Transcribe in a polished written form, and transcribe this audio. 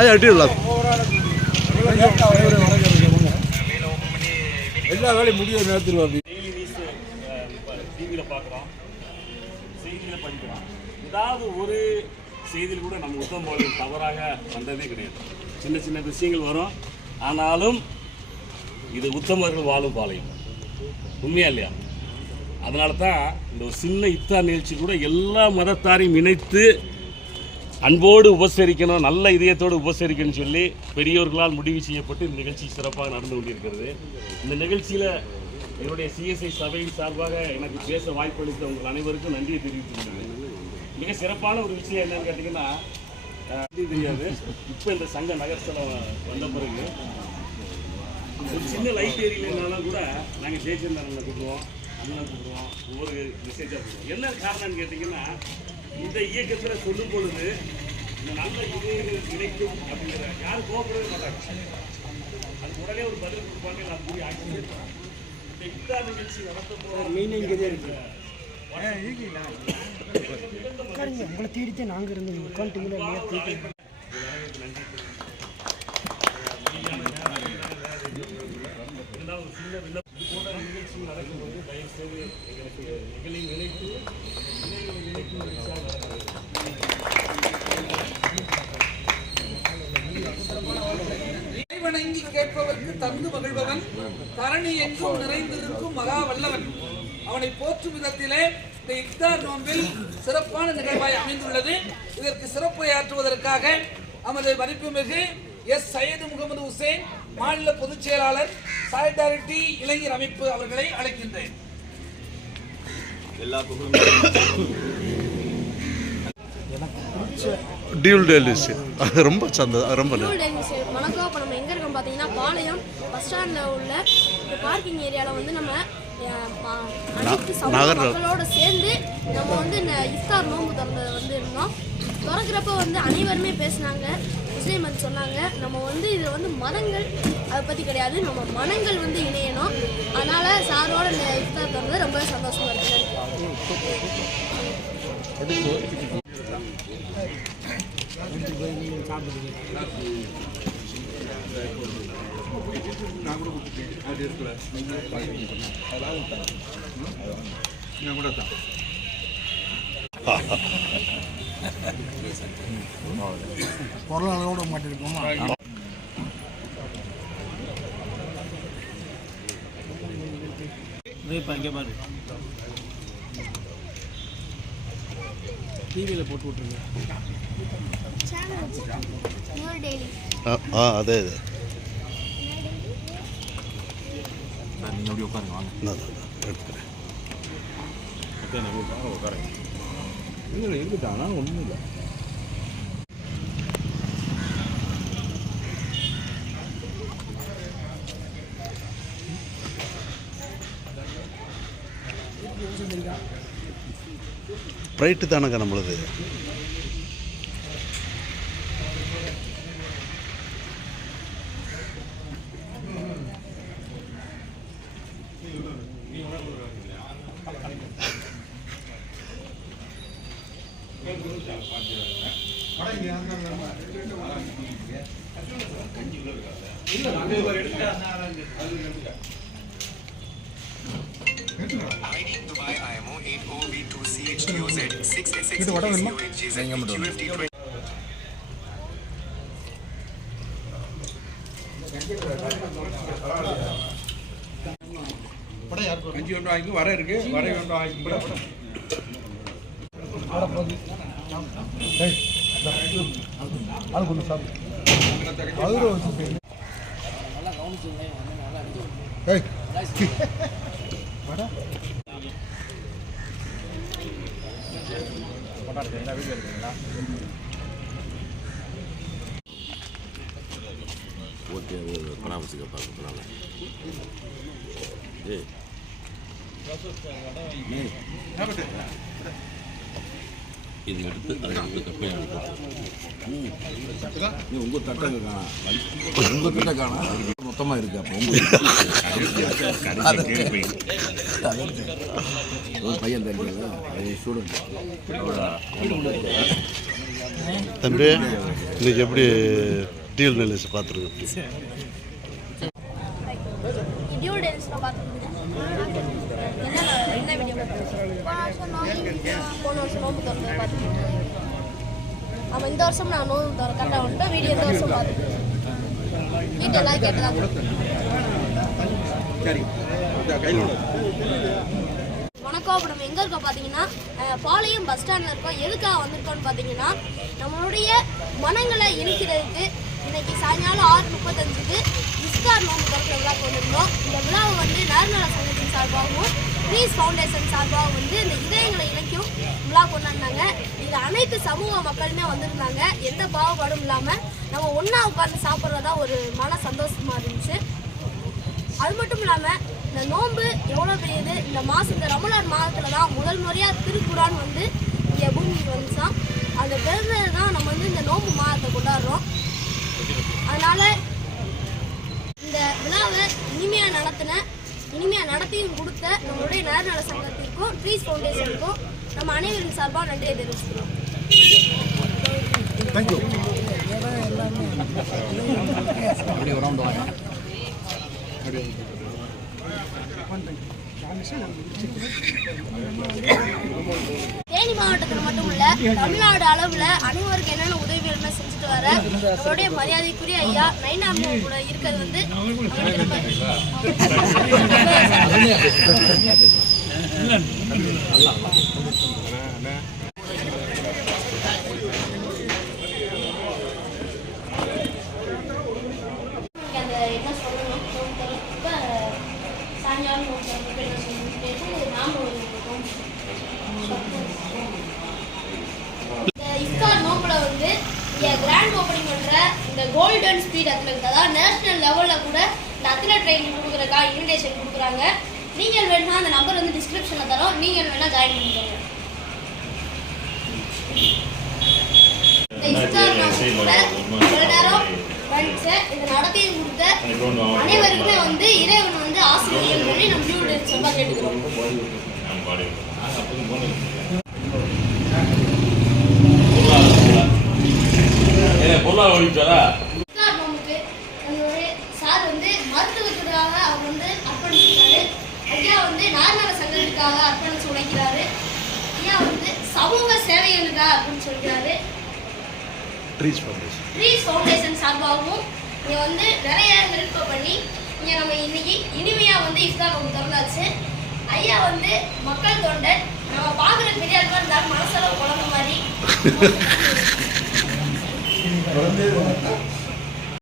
அடிடல எல்லா வேலையும் முடிய நேரத்தில் அப்படி டிவியில் பார்க்குறோம், செய்தியில் படிக்கிறோம். ஏதாவது ஒரு செய்தியில் கூட நம்ம உத்தம பாளையம் தவறாக வந்ததே கிடையாது. சின்ன சின்ன விஷயங்கள் வரும், ஆனாலும் இது உத்தமர்கள் வாழும் பாளையம். உண்மையா இல்லையா? அதனால தான் இந்த ஒரு சின்ன இஃப்தார் நிகழ்ச்சி கூட எல்லா மதத்தாரையும் இணைத்து அன்போடு உபசரிக்கணும், நல்ல இதயத்தோடு உபசரிக்கணும்னு சொல்லி பெரியோர்களால் முடிவு செய்யப்பட்டு இந்த நிகழ்ச்சி சிறப்பாக நடந்து கொண்டிருக்கிறது. இந்த நிகழ்ச்சியில் என்னுடைய சிஎஸ்ஐ சபையின் சார்பாக எனக்கு பேச வாய்ப்பளித்த உங்கள் அனைவருக்கும் நன்றியை தெரிவித்துள்ளேன். மிக சிறப்பான ஒரு விஷயம் என்னன்னு கேட்டிங்கன்னா, தெரியாது, இப்போ இந்த சங்க நகர்ஸ்தலம் வந்த பிறகு ஒரு சின்ன லைட் ஏரியலனாலும் கூட நாங்கள் ஜெயச்சந்திரனை கூப்பிடுவோம், அண்ணனை கூப்பிடுவோம், ஒவ்வொரு மெசேஜாக கூப்பிடுவோம். என்ன காரணம்னு கேட்டிங்கன்னா, இந்த இயக்கத்தில் சொல்லும் பொழுது இந்த நல்ல இதயங்கள் கிடைக்கும் அப்படிங்கிற யாரும் கோபப்படவே மாட்டாங்க. அது உடனே ஒரு பதில் கொடுப்பாங்க, நான் கூடிய ஆட்சி இந்த இஃப்தார் நிகழ்ச்சி நடத்த போகிறோம். உங்களை தேடித்தே நாங்கள் இருந்தோம் உட்காந்துங்களா இல்லையா தேடி ஒரு சின்ன விண்ணப்பம் இது போன்ற நிகழ்ச்சி நடக்கும்போது தயவுசெய்து எங்களுக்கு எங்களை நினைத்து வணங்கி கேட்பவர்க்கு தந்து மகிழ்பவன், தரணி எங்கும் நிறைந்திருக்கும் மகா வல்லவன். அவனை போற்றும் விதத்திலே இந்த இஃப்தார் நோன்பில் சிறப்பான நிகழ்வாய் அமைந்துள்ளது. இதற்கு சிறப்புரையாற்றுவதற்காக நமது மதிப்புமிகு எஸ் சையது முகமது ஹுசைன் மாநில பொதுச் செயலாளர் சாலிடாரிட்டி இளைஞர் அமைப்பு அவர்களை அழைக்கின்றேன். டியூல் டெலிஸ் அது ரொம்ப ரொம்ப வணக்கம். இப்போ நம்ம எங்கே இருக்கோம் பார்த்தீங்கன்னா, பாளையம் பஸ் ஸ்டாண்டில் உள்ள பார்க்கிங் ஏரியாவில் வந்து நம்ம அனைத்து சமூக மக்களோடு சேர்ந்து நம்ம வந்து இந்த இஃப்தார் நோன்பு திறந்தது வந்து இருந்தோம். திறக்கிறப்ப வந்து அனைவருமே பேசினாங்க, முஸ்லீம் வந்து சொன்னாங்க, நம்ம வந்து இதில் வந்து மதங்கள் அதை பற்றி கிடையாது, நம்ம மனங்கள் வந்து இணையணும். அதனால் சாரோட இந்த இஃப்தார் திறந்தது ரொம்ப சந்தோஷமாக இருக்குது. பொருளாளரோட மாட்டிருக்கோமா இங்கே பாரு, டிவியில் போட்டு விட்ருங்க. அதே இது நீங்கள் அப்படி உட்காருங்க, வாங்க எடுத்துக்கிறேன். உட்காருங்க. இல்லை இருக்குதானா ஒன்றும் இல்லை. ரைட்டு தானங்க நம்மளது. கஞ்சி ஒன்று வாங்கி வர இருக்கு, வர ஒன்று வாங்கி அது கொஞ்சம் சாப்பிடு. நல்லா கவனிச்சுங்க. எல்லா வீட்டில் இருக்குங்களா? ஓகே, பராமரிக்க பார்க்கணும். இது எடுத்து அதை எடுத்து கப்பையாக நீ உங்கள் தட்டை காணா உங்கள் தட்டை காணா மொத்தமாக இருக்கு அப்போ ஒரு பையன் தெரிஞ்சது அது ஸ்டூடெண்ட். தம்பி இன்னைக்கு எப்படி டிஎல் நெல்லிஸ் பார்த்துருக்கு? டியூல் டேஸ்ல பார்த்துருக்கீங்க என்ன வீடியோ போன வருஷம் நோம்பு திறந்தது பார்த்துருக்கீங்க. ஆமாம், இந்த வருஷம் நான் நோம்பு திற கரெக்டாக வந்துட்டு வீடியோ இந்த வருஷம் பார்த்துருக்கேன். வீட்டில் எல்லாம் கேட்டதான். வணக்கம். இப்போ நம்ம எங்கே இருக்கோம் பார்த்தீங்கன்னா பாளையம் பஸ் ஸ்டாண்டில் இருக்கோம். எதுக்காக வந்திருக்கோம்னு பார்த்தீங்கன்னா நம்மளுடைய மனங்களை இணைக்கிறதுக்கு இன்னைக்கு சாயங்காலம் 6:35க்கு இஃப்தார் நோம்பு திறக்கிற விழாக்கு வந்திருந்தோம். இந்த விழாவை வந்து நறுநல சங்கத்தின் சார்பாகவும் ப்ளீஸ் ஃபவுண்டேஷன் சார்பாகவும் வந்து இந்த இதயங்களை இணைக்கும் விழா கொண்டாடினாங்க. இது அனைத்து சமூக மக்களுமே வந்திருந்தாங்க. எந்த பாகுபாடும் இல்லாமல் நம்ம ஒன்றா உட்காந்து சாப்பிட்றதா ஒரு மன சந்தோஷமாக இருந்துச்சு. அது மட்டும் இல்லாமல் இந்த நோன்பு எவ்வளோ பெரியது. இந்த மாதம் இந்த ரமலான் மாதத்தில் தான் முதல் முறையாக திருக்குரான் வந்து இங்கே பூமிக்கு வந்துச்சான். அந்த பிறந்தது தான் நம்ம வந்து இந்த நோன்பு மாதத்தை கொண்டாடுறோம். அதனால் இந்த விழாவை இனிமையாக நடத்தியும் கொடுத்த நம்மளுடைய நறுநல சங்கத்திற்கும் ப்ளீஸ் ஃபவுண்டேஷனுக்கும் நம்ம அனைவரின் சார்பாக நன்றியை தெரிவிச்சுக்கிறோம். தேனி மாவட்டத்தில் மட்டும் இல்ல தமிழ்நாடு அளவில் அனைவருக்கு என்னென்ன உதவிகள்லாம் செஞ்சுட்டு வர அவருடைய மரியாதைக்குரிய ஐயா நைனாம் கூட இருக்கிறது வந்து என்ன சொல்லணும். இப்போ சாயங்காலம் இந்த இஃப்தார் நோம்புல வந்து கிராண்ட் ஓப்பனிங் பண்ற இந்த கோல்டன் ஸ்பீட் அத்லெட், அதாவது நேஷனல் லெவல்ல கூட இந்த அத்லெட் ட்ரைனிங் கொடுக்குறக்கா இன்விடேஷன் கொடுக்குறாங்க. நீங்கள் வேணுமா அந்த நம்பர் வந்து டிஸ்கிரிப்ஷன்ல தரோம், நீங்கள் வேணா ஜாயின் பண்ணிக்கோங்க. இந்த இஃப்தார் நோம்புல இவ்வளவு நேரம் இதை நடத்தி கொடுத்த அனைவருக்குமே வந்து இறைவன் வந்து ஆசிரியர்கள் சொல்லி நம்ம வியூ சொல்ல கேட்டுக்கிறோம். இஃப்தார் நோம்புக்கு நம்மளுடைய சார் வந்து மருத்துவத்துக்காக அவர் வந்து அர்ப்பணிச்சிருக்காரு. ஐயா வந்து நறுநல சங்கத்துக்காக அர்ப்பணிச்சு உழைக்கிறாரு. ஐயா வந்து சமூக சேவைகளுக்காக அப்படின்னு சொல்கிறாரு. ப்ளீஸ் ஃபவுண்டேஷன் சார்பாகவும் இங்கே வந்து நிறைய விருப்பம் பண்ணி இங்கே நம்ம இன்னைக்கு இனிமையாக வந்து இஃப்தார் நோம்பு திறந்தாச்சு. ஐயா வந்து மக்கள் தொண்டன். நம்ம பார்க்குற பெரிய ஆளுமா இருந்தாலும் மனசளவு குழந்தை மாதிரி